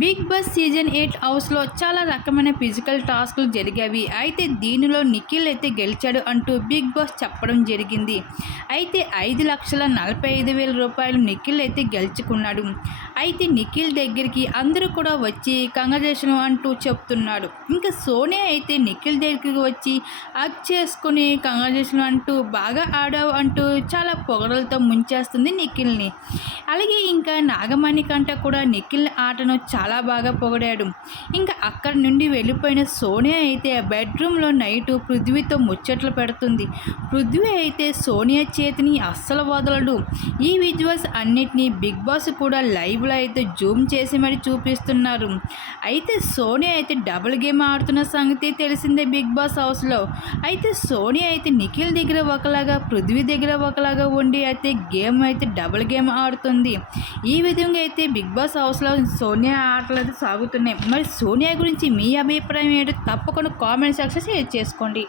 Big boss season eight హౌస్లో చాలా రకమైన ఫిజికల్ టాస్క్లు జరిగేవి అయితే దీనిలో నిఖిల్ అయితే గెలిచాడు అంటూ బిగ్ బాస్ చెప్పడం జరిగింది. అయితే ఐదు లక్షల నలభై ఐదు వేల రూపాయలు నిఖిల్ అయితే గెలుచుకున్నాడు. అయితే నిఖిల్ దగ్గరికి అందరూ కూడా వచ్చి కంగ్రాచులేషన్ అంటూ చెప్తున్నాడు ఇంకా సోనియా అయితే నిఖిల్ దగ్గరికి వచ్చి అక్ చేసుకుని కంగ్రాచులేషన్ అంటూ బాగా ఆడావు అంటూ చాలా పొగడలతో ముంచేస్తుంది నిఖిల్ని. అలాగే ఇంకా నాగమణి కంట కూడా నిఖిల్ ఆటను చాలా బాగా పొగిడాడు. ఇంకా అక్కడి నుండి వెళ్ళిపోయిన సోనియా అయితే బెడ్రూమ్లో నైట్ పృథ్వీతో ముచ్చట్లు పెడుతుంది. పృథ్వీ అయితే సోనియా చేతిని అస్సలు వదలడు. ఈ విజువల్స్ అన్నిటినీ బిగ్ బాస్ కూడా లైవ్లో అయితే జూమ్ చేసి మరి చూపిస్తున్నారు. అయితే సోనియా అయితే డబుల్ గేమ్ ఆడుతున్న సంగతి తెలిసిందే బిగ్ బాస్ హౌస్లో. అయితే సోనియా అయితే నిఖిల్ దగ్గర ఒకలాగా పృథ్వీ దగ్గర ఒకలాగా ఉండి అయితే గేమ్ అయితే డబుల్ గేమ్ ఆడుతుంది. ఈ విధంగా అయితే బిగ్ బాస్ హౌస్లో సోనియా ఆటలు సాగుతున్నాయి. మరి సోనియా గురించి మీ అభిప్రాయం ఏంటో తప్పకుండా కామెంట్ సెక్షన్ షేర్ చేసుకోండి.